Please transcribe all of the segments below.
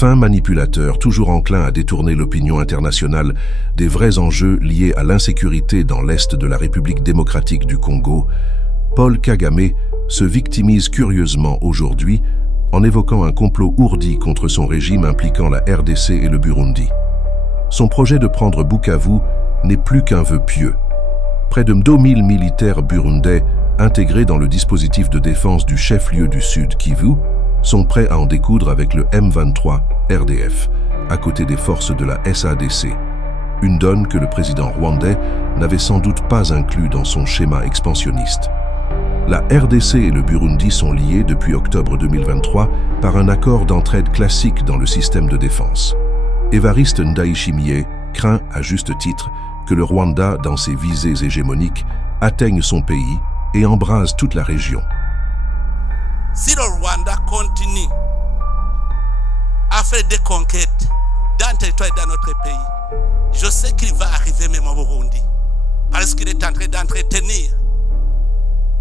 fin manipulateur, toujours enclin à détourner l'opinion internationale des vrais enjeux liés à l'insécurité dans l'Est de la République démocratique du Congo, Paul Kagame se victimise curieusement aujourd'hui en évoquant un complot ourdi contre son régime impliquant la RDC et le Burundi. Son projet de prendre Bukavu n'est plus qu'un vœu pieux. Près de 2000 militaires burundais intégrés dans le dispositif de défense du chef-lieu du Sud, Kivu, sont prêts à en découdre avec le M23 RDF, à côté des forces de la SADC. Une donne que le président rwandais n'avait sans doute pas inclus dans son schéma expansionniste. La RDC et le Burundi sont liés depuis octobre 2023 par un accord d'entraide classique dans le système de défense. Évariste Ndayishimiye craint, à juste titre, que le Rwanda, dans ses visées hégémoniques, atteigne son pays et embrase toute la région. Si le Rwanda continue à faire des conquêtes dans le territoire et dans notre pays, je sais qu'il va arriver même au Burundi, parce qu'il est en train d'entretenir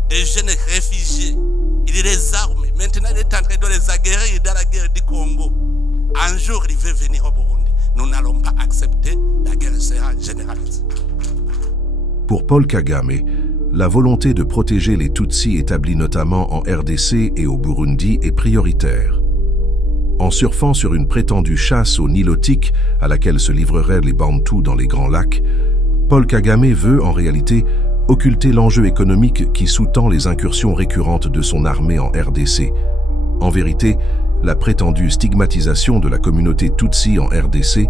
des jeunes réfugiés. Il les arme. Maintenant, il est en train de les aguerrir dans la guerre du Congo. Un jour, il veut venir au Burundi. Nous n'allons pas accepter, la guerre sera généralisée. Pour Paul Kagame, la volonté de protéger les Tutsis établis notamment en RDC et au Burundi est prioritaire. En surfant sur une prétendue chasse aux Nilotiques à laquelle se livreraient les Bantous dans les Grands Lacs, Paul Kagame veut en réalité occulter l'enjeu économique qui sous-tend les incursions récurrentes de son armée en RDC. En vérité, la prétendue stigmatisation de la communauté Tutsi en RDC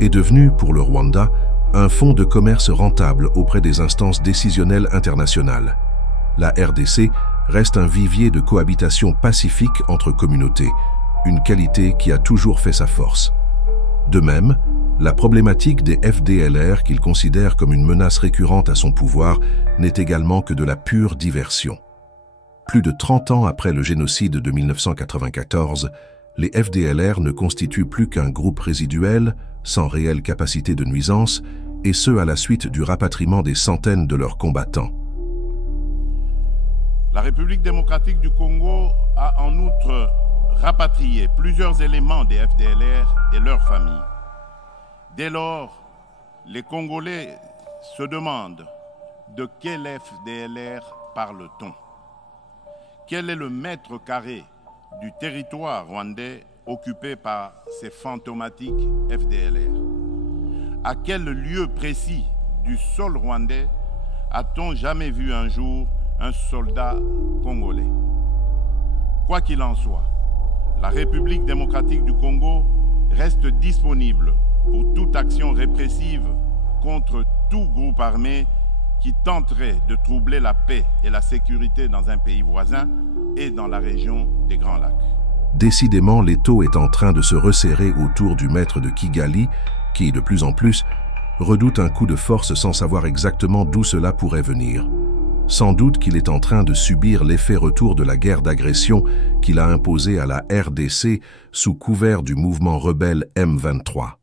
est devenue, pour le Rwanda, un fonds de commerce rentable auprès des instances décisionnelles internationales. La RDC reste un vivier de cohabitation pacifique entre communautés, une qualité qui a toujours fait sa force. De même, la problématique des FDLR qu'il considère comme une menace récurrente à son pouvoir n'est également que de la pure diversion. Plus de 30 ans après le génocide de 1994, les FDLR ne constituent plus qu'un groupe résiduel, sans réelle capacité de nuisance, et ce à la suite du rapatriement des centaines de leurs combattants. La République démocratique du Congo a en outre rapatrié plusieurs éléments des FDLR et leurs familles. Dès lors, les Congolais se demandent de quel FDLR parle-t-on? Quel est le mètre carré du territoire rwandais occupé par ces fantomatiques FDLR? À quel lieu précis du sol rwandais a-t-on jamais vu un jour un soldat congolais? Quoi qu'il en soit, la République démocratique du Congo reste disponible pour toute action répressive contre tout groupe armé qui tenterait de troubler la paix et la sécurité dans un pays voisin et dans la région des Grands Lacs. Décidément, l'étau est en train de se resserrer autour du maître de Kigali, qui, de plus en plus, redoute un coup de force sans savoir exactement d'où cela pourrait venir. Sans doute qu'il est en train de subir l'effet retour de la guerre d'agression qu'il a imposée à la RDC sous couvert du mouvement rebelle M23.